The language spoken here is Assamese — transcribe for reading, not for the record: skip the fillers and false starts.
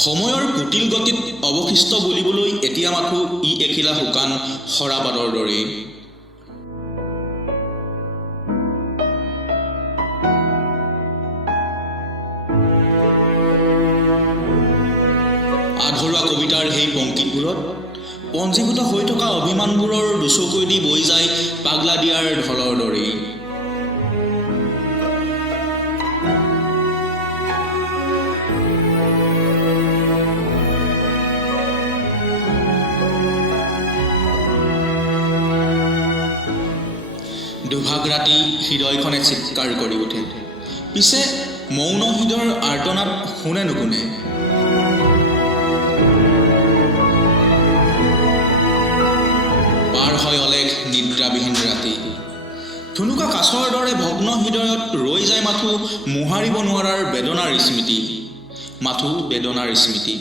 সময়ৰ কুটিল গতিত অৱশিষ্ট বুলিবলৈ এতিয়া মাথো ই এখিলা শুকান সৰাবাদৰ দৰে। আধৰুৱা কবিতাৰ সেই পংক্তিবোৰত পঞ্জীভূত হৈ থকা অভিমানবোৰৰ দুচকৈ দি বৈ যায় পাগলা দিয়াৰ ঢলৰ দৰেই। দুভাগ ৰাতি হৃদয়খনে চিৎকাৰ কৰি উঠে, পিছে মৌন হৃদয়ৰ আৰ্তনাদ শুনে নুশুনে। পাৰ হয় অলেখ নিদ্ৰাবিহীন ৰাতি, থুনুকা কাছৰ দৰে ভগ্ন হৃদয়ত ৰৈ যায় মাথো মোহাৰিব নোৱাৰাৰ বেদনাৰ স্মৃতি, মাথো বেদনাৰ স্মৃতি।